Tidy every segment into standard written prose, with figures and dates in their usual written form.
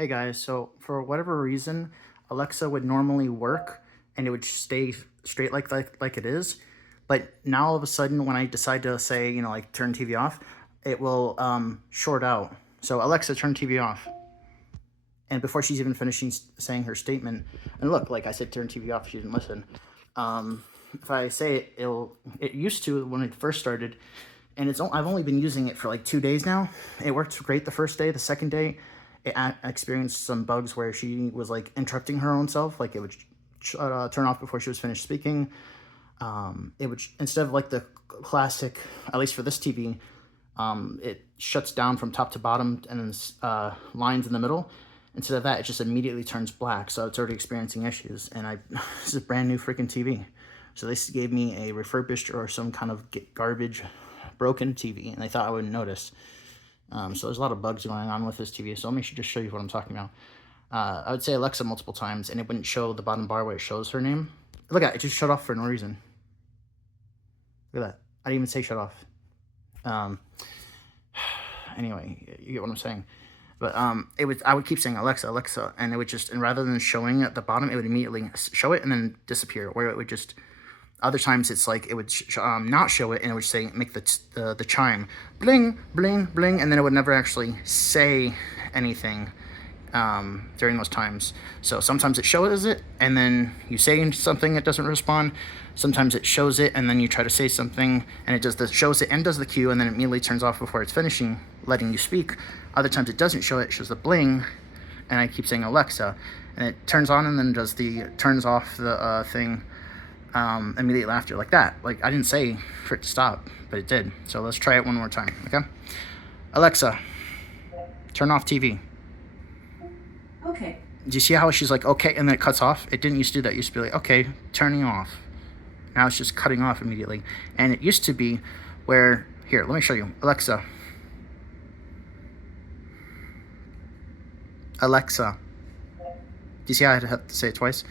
Hey guys, so for whatever reason, Alexa would normally work and it would stay straight like it is. But now all of a sudden, when I decide to say, like turn TV off, it will short out. So Alexa, turn TV off. And before she's even finishing saying her statement, and look, like I said, turn TV off, she didn't listen. If I say it, it used to when it first started, and I've only been using it for like 2 days now. It worked great the first day. The second day, it experienced some bugs where she was like interrupting her own self, like it would turn off before she was finished speaking. It would, instead of like the classic, at least for this TV, it shuts down from top to bottom and then lines in the middle. Instead of that, it just immediately turns black, so it's already experiencing issues. And this is a brand new freaking TV. So they gave me a refurbished or some kind of garbage broken TV, and they thought I wouldn't notice. So there's a lot of bugs going on with this TV, so let me just show you what I'm talking about. I would say Alexa multiple times, and it wouldn't show the bottom bar where it shows her name. Look at it, just shut off for no reason. Look at that. I didn't even say shut off. Anyway, you get what I'm saying. But I would keep saying Alexa, Alexa, and it would just, and rather than showing at the bottom, it would immediately show it and then disappear. Where it would just, other times it's like it would not show it, and it would say, make the chime, bling, bling, bling, and then it would never actually say anything during those times. So sometimes it shows it, and then you say something, it doesn't respond. Sometimes it shows it, and then you try to say something, and it shows it and does the cue, and then it immediately turns off before it's finishing, letting you speak. Other times it doesn't show it, it shows the bling, and I keep saying Alexa, and it turns on and then turns off the thing immediately after, like that. Like, I didn't say for it to stop, but it did. So let's try it one more time, okay? Alexa, turn off TV. Okay. Do you see how she's like, okay, and then it cuts off? It didn't used to do that. It used to be like, okay, turning off. Now it's just cutting off immediately. And it used to be where, here, let me show you. Alexa. Alexa. Do you see how I had to say it twice?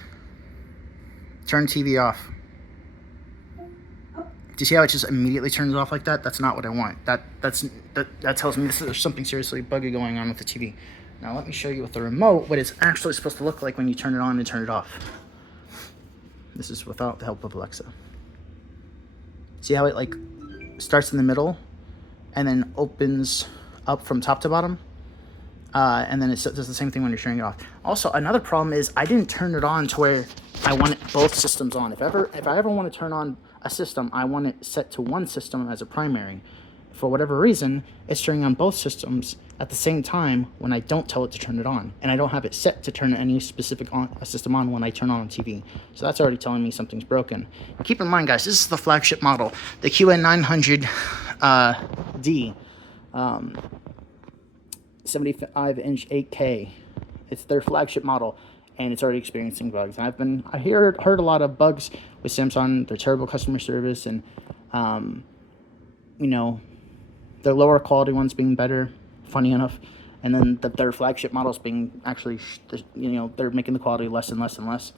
Turn TV off. Do you see how it just immediately turns off like that? That's not what I want. That tells me there's something seriously buggy going on with the TV. Now let me show you with the remote what it's actually supposed to look like when you turn it on and turn it off. This is without the help of Alexa. See how it like starts in the middle and then opens up from top to bottom? And then it does the same thing when you're turning it off. Also, another problem is I didn't turn it on to where I want both systems on. If I ever want to turn on a system, I want it set to one system as a primary. For whatever reason, it's turning on both systems at the same time when I don't tell it to turn it on. And I don't have it set to turn any specific system on when I turn on TV. So that's already telling me something's broken. Now keep in mind, guys, this is the flagship model, the QN900D. 75-inch 8K. It's their flagship model, and it's already experiencing bugs. And I heard a lot of bugs with Samsung, their terrible customer service, and their lower quality ones being better, funny enough, and then their flagship models being actually, they're making the quality less and less and less.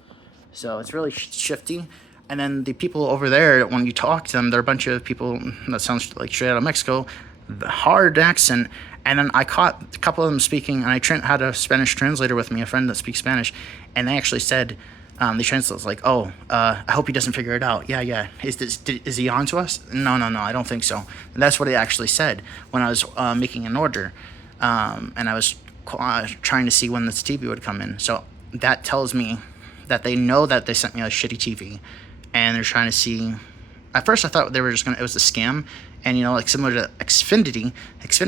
So it's really shifty. And then the people over there, when you talk to them, they're a bunch of people that sounds like straight out of Mexico, the hard accent. And then I caught a couple of them speaking, and I had a Spanish translator with me, a friend that speaks Spanish, and they actually said, the translator was like, I hope he doesn't figure it out. Yeah. Is he on to us? No, I don't think so. And that's what it actually said when I was making an order, and I was trying to see when this TV would come in. So that tells me that they know that they sent me a shitty TV, and they're trying to see. At first, I thought they were just it was a scam. And, like similar to Xfinity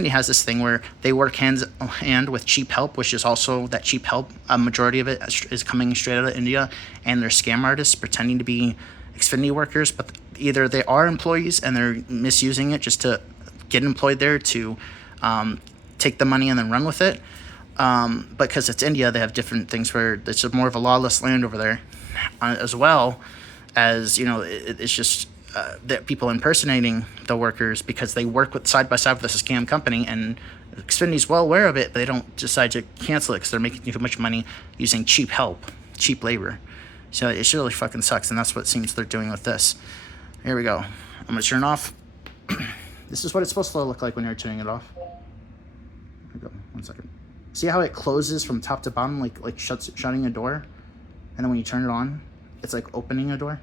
has this thing where they work hand in hand with cheap help, which is also that cheap help. A majority of it is coming straight out of India, and they're scam artists pretending to be Xfinity workers. But either they are employees and they're misusing it just to get employed there to take the money and then run with it. Because it's India, they have different things where it's more of a lawless land over there, as well as, it's just that people impersonating the workers because they work side by side with this scam company, and Xfinity's well aware of it, but they don't decide to cancel it because they're making too much money using cheap help, cheap labor. So it really fucking sucks, and that's what it seems they're doing with this. Here we go. I'm gonna turn it off. This is what it's supposed to look like when you're turning it off. Here we go. 1 second. See how it closes from top to bottom, like shutting a door, and then when you turn it on, it's like opening a door.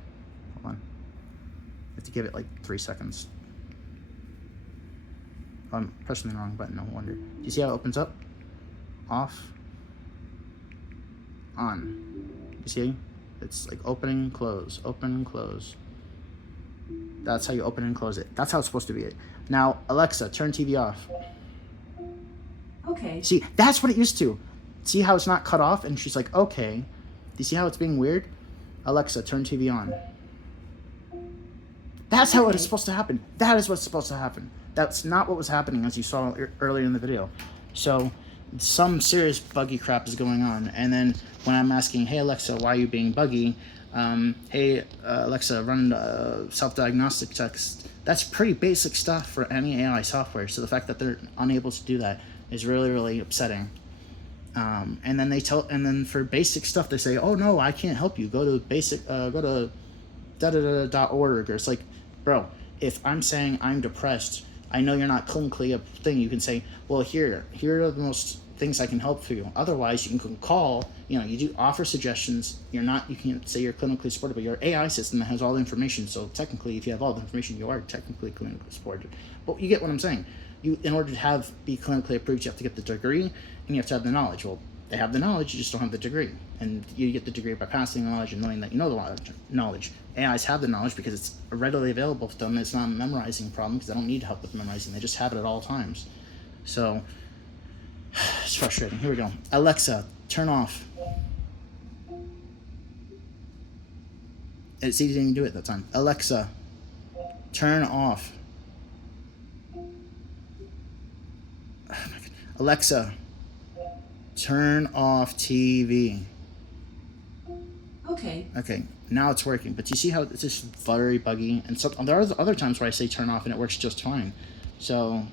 Hold on, you have to give it like 3 seconds. I'm pressing the wrong button. No wonder. Do you see how it opens up? Off. On. You see? It's like open, close, open, close. That's how you open and close it. That's how it's supposed to be. Now, Alexa, turn TV off. Okay. See, that's what it used to. See how it's not cut off? And she's like, okay. Do you see how it's being weird? Alexa, turn TV on. That's how it's supposed to happen. That is what's supposed to happen. That's not what was happening, as you saw earlier in the video. So some serious buggy crap is going on. And then when I'm asking, hey Alexa, why are you being buggy? Hey Alexa, run self-diagnostic text. That's pretty basic stuff for any AI software. So the fact that they're unable to do that is really, really upsetting. And then for basic stuff, they say, oh no, I can't help you. Go to da-da-da.org. Or it's like, bro, if I'm saying I'm depressed, I know you're not clinically a thing. You can say, well, here are the most things I can help for you. Otherwise, you can call, you do offer suggestions. You can't say you're clinically supported, but your AI system that has all the information. So technically, if you have all the information, you are technically clinically supported. But you get what I'm saying. In order to be clinically approved, you have to get the degree and you have to have the knowledge. Well, they have the knowledge, you just don't have the degree. And you get the degree by passing the knowledge and knowing that you know the knowledge. AIs have the knowledge because it's readily available to them. It's not a memorizing problem because they don't need help with memorizing. They just have it at all times. So it's frustrating. Here we go. Alexa, turn off. It's easy to do it that time. Alexa, turn off. Alexa, turn off TV. Okay, now it's working. But you see how it's just very buggy? And so there are other times where I say turn off and it works just fine. So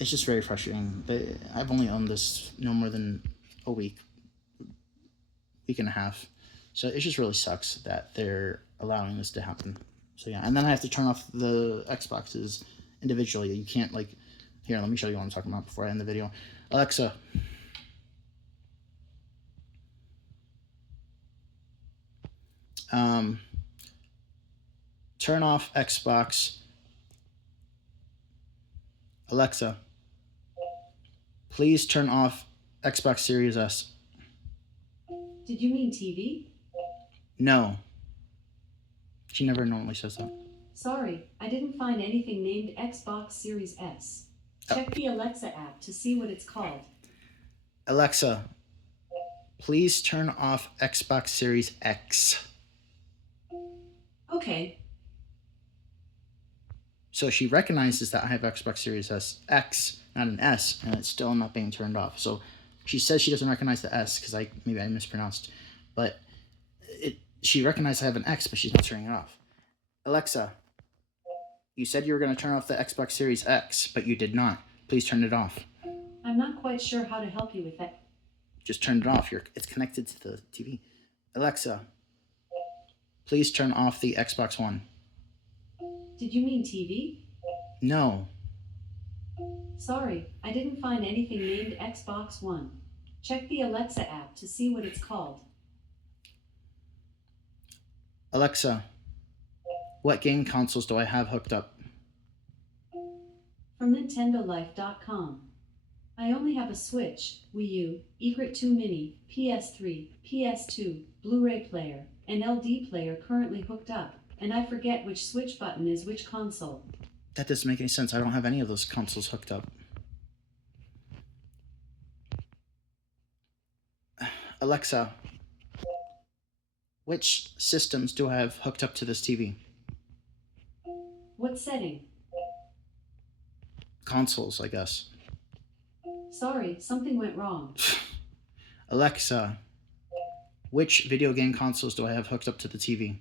it's just very frustrating. But I've only owned this no more than a week and a half. So it just really sucks that they're allowing this to happen. So yeah, and then I have to turn off the Xboxes individually. You can't here, let me show you what I'm talking about before I end the video. Alexa, turn off Xbox. Alexa, please turn off Xbox Series S. Did you mean TV? No. She never normally says that. Sorry, I didn't find anything named Xbox Series S. Check the Alexa app to see what it's called. Alexa, please turn off Xbox Series X. Okay. So she recognizes that I have Xbox Series S X, not an S, and it's still not being turned off. So she says she doesn't recognize the S because maybe I mispronounced, but she recognized I have an X, but she's not turning it off. Alexa, you said you were going to turn off the Xbox Series X, but you did not. Please turn it off. I'm not quite sure how to help you with that. Just turn it off. It's connected to the TV. Alexa, please turn off the Xbox One. Did you mean TV? No. Sorry, I didn't find anything named Xbox One. Check the Alexa app to see what it's called. Alexa, what game consoles do I have hooked up? From NintendoLife.com. I only have a Switch, Wii U, Egret 2 Mini, PS3, PS2, Blu-ray player, and LD player currently hooked up, and I forget which switch button is which console. That doesn't make any sense. I don't have any of those consoles hooked up. Alexa, which systems do I have hooked up to this TV? What setting? Consoles, I guess. Sorry, something went wrong. Alexa, which video game consoles do I have hooked up to the TV?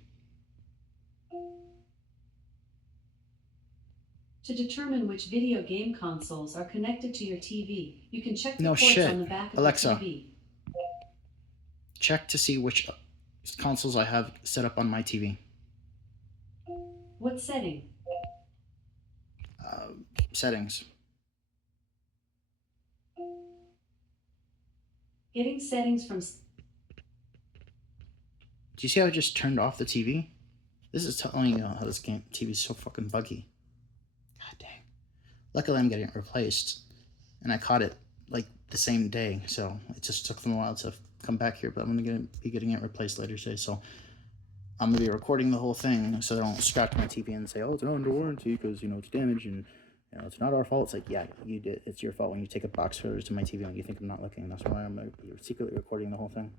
To determine which video game consoles are connected to your TV, you can check the No ports shit. on the back of Alexa, the TV. check to see which consoles I have set up on my TV. What setting? Settings. Getting settings from. Do you see how I just turned off the TV? This is telling you how this TV is so fucking buggy. God dang. Luckily, I'm getting it replaced, and I caught it like the same day, so it just took them a while to come back here. But I'm gonna be getting it replaced later today, so I'm gonna be recording the whole thing so they don't scratch my TV and say, "Oh, it's not under warranty because it's damaged and it's not our fault." It's like, yeah, you did. It's your fault when you take a box photos to my TV and you think I'm not looking. That's why I'm secretly recording the whole thing.